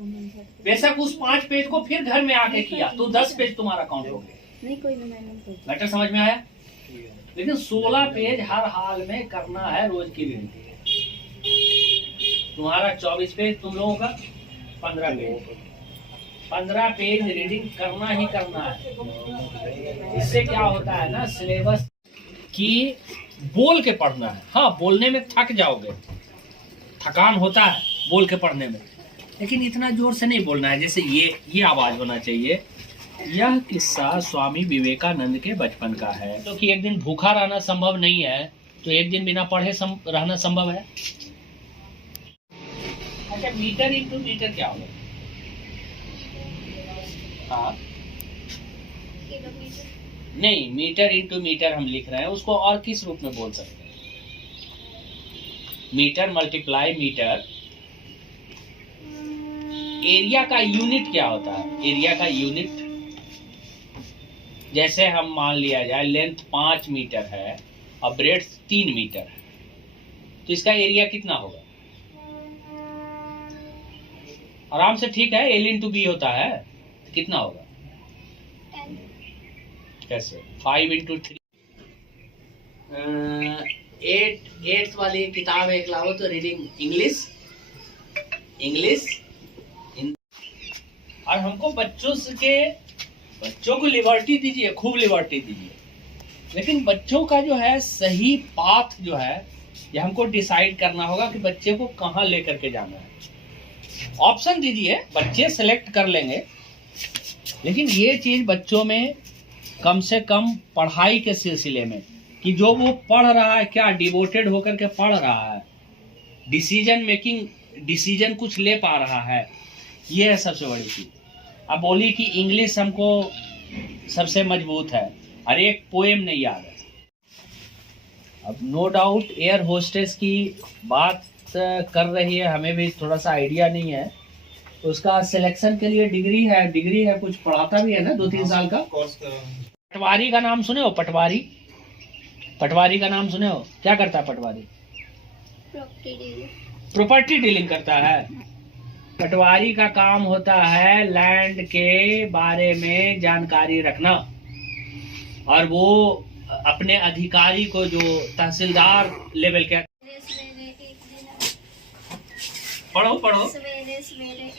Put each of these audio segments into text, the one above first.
बेशक उस 5 पेज को फिर घर में आके किया तो 10 पेज तुम्हारा काउंट हो गया। नहीं कोई ना मैडम। मैटर समझ में आया? लेकिन 16 पेज हर हाल में करना है रोज की रीडिंग। तुम्हारा 24 पेज, तुम लोगों का 15 पेज। 15 पेज रीडिंग करना ही करना है। इससे क्या होता है ना, सिलेबस की बोल के पढ़ना है। हाँ, बोलने में थक जाओगे, थकान होता है बोल के पढ़ने में, लेकिन इतना जोर से नहीं बोलना है। जैसे ये आवाज होना चाहिए। यह किस्सा स्वामी विवेकानंद के बचपन का है। तो कि एक दिन भूखा रहना संभव नहीं है, तो एक दिन बिना पढ़े रहना संभव है। अच्छा, मीटर इंटू मीटर क्या होगा? हाँ, नहीं, मीटर इंटू मीटर हम लिख रहे हैं, उसको और किस रूप में बोल सकते हैं? Metre multiply metre. एरिया का यूनिट क्या होता है? एरिया का यूनिट, जैसे हम मान लिया जाए लेंथ 5 मीटर है और ब्रेड्थ 3 मीटर है, तो इसका एरिया कितना होगा? आराम से, ठीक है, L इंटू बी होता है, तो कितना होगा? कैसे? 5 इंटू 3। 8th वाली किताब एक लाओ तो रीडिंग इंग्लिश। और हमको बच्चों को लिबर्टी दीजिए, खूब लिबर्टी दीजिए, लेकिन बच्चों का जो है सही पाथ जो है ये हमको डिसाइड करना होगा कि बच्चे को कहाँ लेकर के जाना है। ऑप्शन दीजिए, बच्चे सेलेक्ट कर लेंगे, लेकिन ये चीज बच्चों में कम से कम पढ़ाई के सिलसिले में कि जो वो पढ़ रहा है क्या डिवोटेड होकर के पढ़ रहा है, डिसीजन मेकिंग, डिसीजन कुछ ले पा रहा है, ये है सबसे बड़ी चीज। अब बोली कि इंग्लिश हमको सबसे मजबूत है, अरे एक पोएम नहीं याद है। अब नो डाउट एयर होस्टेस की बात कर रही है, हमें भी थोड़ा सा आइडिया नहीं है। उसका सिलेक्शन के लिए डिग्री है, कुछ पढ़ाता भी है ना 2-3 साल का। पटवारी का नाम सुने हो? पटवारी का नाम सुने हो? क्या करता है पटवारी? प्रॉपर्टी डीलिंग करता है। पटवारी का काम होता है लैंड के बारे में जानकारी रखना, और वो अपने अधिकारी को, जो तहसीलदार लेवल के, पढ़ो। सवेरे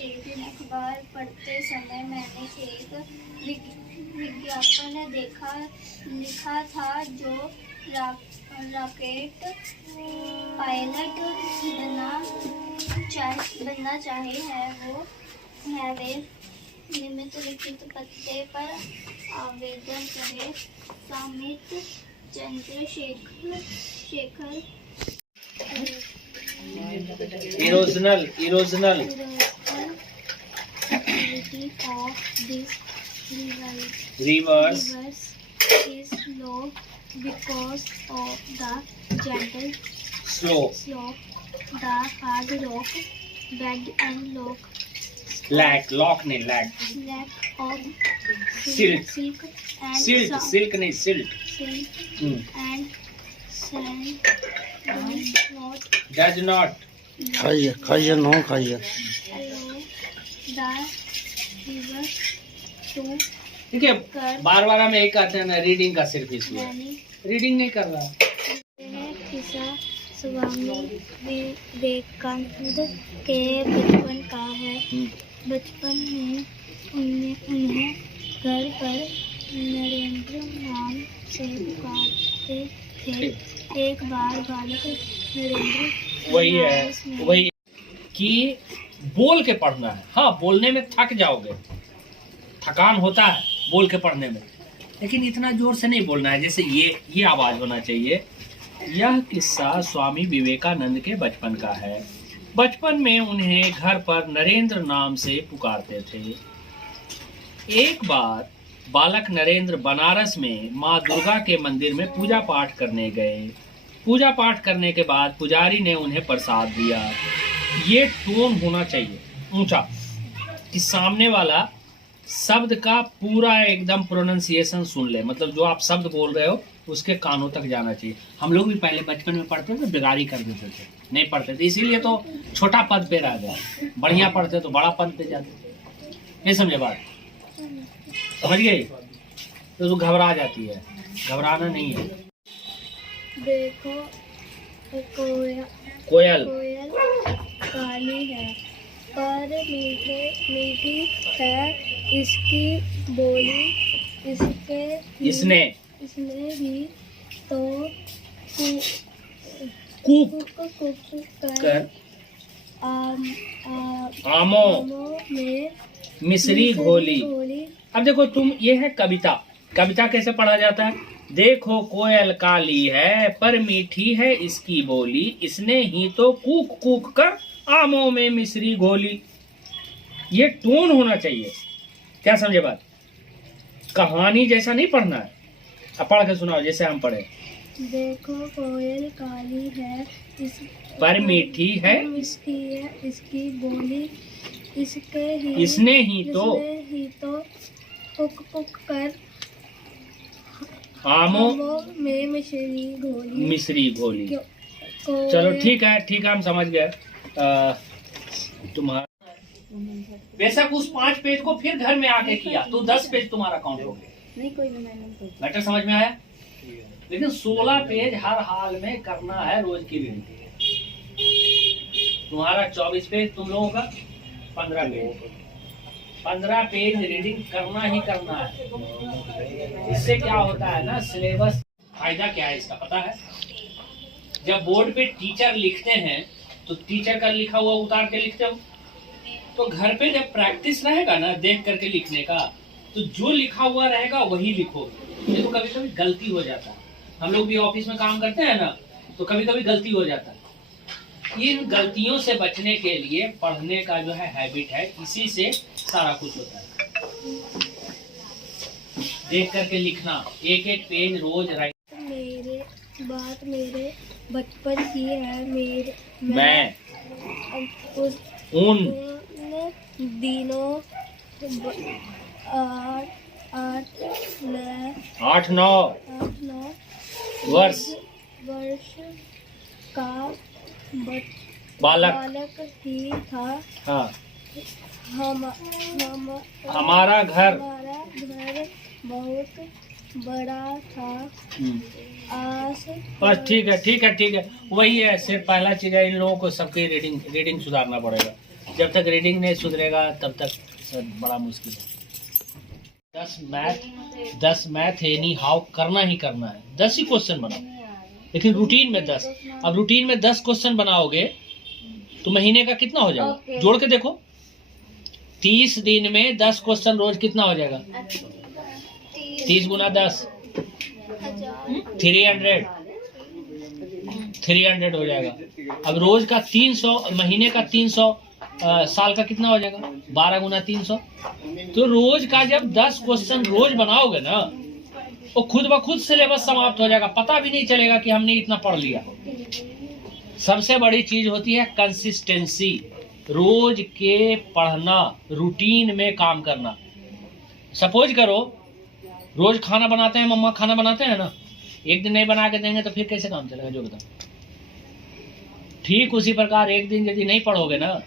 एक दिन अखबार पढ़ते समय मैंने एक विज्ञापन लिखा था जो रॉकेट पायलट बनना चाहे है वे निम्नलिखित पते पर आवेदन करें। स्वामित्व Chandrashekhar erosional of this reverse is low because of the gentle slope, the hard rock bed and lack of silk and sand does not खाइए नो खाइए। the river to ठीक है, बार हम यही कहते हैं ना, रीडिंग का सिर्फ इसलिए रीडिंग नहीं कर रहा। किस्सा स्वामी विवेकानंद के बचपन का है। बचपन में उन्हें घर पर नरेंद्र नाम से पुकारते थे। एक बार बालक नरेंद्र, वही कि बोल के पढ़ना है। हाँ, बोलने में थक जाओगे, थकान होता है बोल के पढ़ने में, लेकिन इतना जोर से नहीं बोलना है। जैसे ये आवाज होना चाहिए। यह किस्सा स्वामी विवेकानंद के बचपन का है। बचपन में उन्हें घर पर नरेंद्र नाम से पुकारते थे। एक बार बालक नरेंद्र बनारस में माँ दुर्गा के मंदिर में पूजा पाठ करने गए। पूजा पाठ करने के बाद पुजारी ने उन्हें प्रसाद दिया। ये टोन होना चाहिए ऊंचा, कि सामने वाला शब्द का पूरा एकदम प्रोनाउंसिएशन सुन ले, मतलब जो आप शब्द बोल रहे हो उसके कानों तक जाना चाहिए। हम लोग भी पहले बचपन में पढ़ते थे, बिगाड़ी कर देते थे, नहीं पढ़ते थे, इसीलिए तो छोटा पद पे रह गया। बढ़िया पढ़ते तो बड़ा पद पे जाते। नहीं समझे बात? समझ गई? तो घबरा जाती है, घबराना नहीं है। देखो कोयल कोयल काली है पर मीठी है इसकी बोली, इसने ही तो कूक कर आमों में मिश्री घोली। अब देखो तुम, ये है कविता। कविता कैसे पढ़ा जाता है? देखो कोयल काली है पर मीठी है इसकी बोली, इसने ही तो कूक कूक कर आमों में मिश्री घोली। ये टोन होना चाहिए। क्या समझे बात? कहानी जैसा नहीं पढ़ना है। अब पढ़ के सुनाओ जैसे हम पढ़े। देखो कोयल काली है पर मीठी है इसकी बोली, इसने ही तो पुक पुक कर आमों में मिश्री घोली। चलो ठीक है हम समझ गए। तुम्हारा बेशक उस 5 पेज को फिर घर में आके किया तो 10 पेज तुम्हारा काउंट हो गया। मैटर समझ में आया? लेकिन 16 पेज हर हाल में करना है रोज की रीडिंग। तुम्हारा 24 पेज, तुम लोगों का 15 पेज रीडिंग करना ही करना है। इससे क्या होता है ना, सिलेबस फायदा क्या है इसका पता है? जब बोर्ड पे टीचर लिखते हैं तो टीचर का लिखा हुआ उतार के लिखते हो, तो घर पे जब प्रैक्टिस रहेगा ना देख करके लिखने का, तो जो लिखा हुआ रहेगा वही लिखोगे। देखो कभी कभी गलती हो जाता है, हम लोग भी ऑफिस में काम करते हैं ना, तो कभी कभी गलती हो जाता है। इन गलतियों से बचने के लिए पढ़ने का जो है हैबिट है, इसी से सारा कुछ होता है। देख करके लिखना, एक एक पेज रोज राइट। मेरे बचपन की है। मैं उन दिनों 8-9 वर्ष का बालक ही था। हाँ। हमारा घर बहुत बड़ा था। बस ठीक है वही है। सिर्फ पहला चीज है, इन लोगों को सबकी रीडिंग सुधारना पड़ेगा। जब तक रीडिंग नहीं सुधरेगा तब तक बड़ा मुश्किल है। 10 मैथ एनी हाउ करना ही करना है। 10 ही क्वेश्चन बनाओ, लेकिन रूटीन में 10। अब रूटीन में 10 क्वेश्चन बनाओगे तो महीने का कितना हो जाएगा? जोड़ के देखो, 30 दिन में 10 क्वेश्चन रोज कितना हो जाएगा? 30 गुना 10 300 हो जाएगा। अब रोज का 300, महीने का 300, साल का कितना हो जाएगा? 12 गुना 300। तो रोज का जब 10 क्वेश्चन रोज बनाओगे ना, तो खुद ब खुद सिलेबस समाप्त हो जाएगा, पता भी नहीं चलेगा कि हमने इतना पढ़ लिया। सबसे बड़ी चीज होती है कंसिस्टेंसी, रोज के पढ़ना, रूटीन में काम करना। सपोज करो रोज खाना बनाते हैं, मम्मा खाना बनाते हैं ना, एक दिन नहीं बना के देंगे तो फिर कैसे काम चलेगा? जो बताओ। ठीक उसी प्रकार एक दिन यदि नहीं पढ़ोगे ना,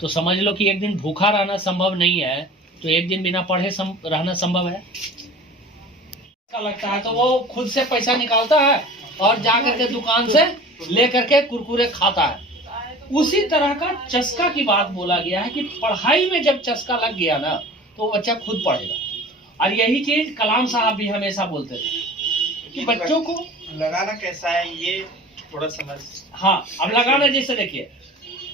तो समझ लो कि एक दिन भूखा रहना संभव नहीं है, तो एक दिन बिना पढ़े रहना संभव है? क्या लगता है? तो वो खुद से पैसा निकालता है और जा करके दुकान से ले करके कुरकुरे खाता है। उसी तरह का चस्का की बात बोला गया है कि पढ़ाई में जब चस्का लग गया ना, तो बच्चा खुद पढ़ेगा। और यही चीज कलाम साहब भी हमेशा बोलते थे कि बच्चों को लगाना कैसा है ये थोड़ा समझ। हाँ, अब लगाना जैसे देखिए,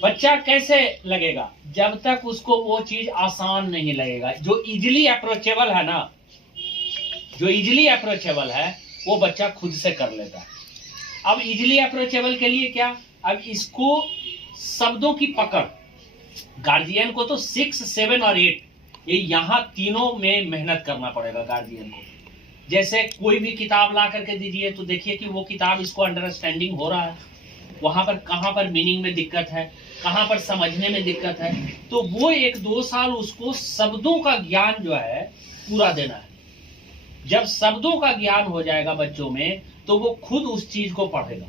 बच्चा कैसे लगेगा? जब तक उसको वो चीज आसान नहीं लगेगा। जो इजिली अप्रोचेबल है ना, जो इजिली अप्रोचेबल है वो बच्चा खुद से कर लेता है। अब इजिली अप्रोचेबल के लिए क्या? अब इसको शब्दों की पकड़, गार्जियन को तो 6, 7 और 8 ये यहाँ तीनों में मेहनत करना पड़ेगा गार्जियन को। जैसे कोई भी किताब ला करके दीजिए तो देखिए कि वो किताब इसको अंडरस्टैंडिंग हो रहा है, वहां पर कहाँ पर मीनिंग में दिक्कत है, कहाँ पर समझने में दिक्कत है, तो वो 1-2 साल उसको शब्दों का ज्ञान जो है पूरा देना है। जब शब्दों का ज्ञान हो जाएगा बच्चों में तो वो खुद उस चीज को पढ़ेगा।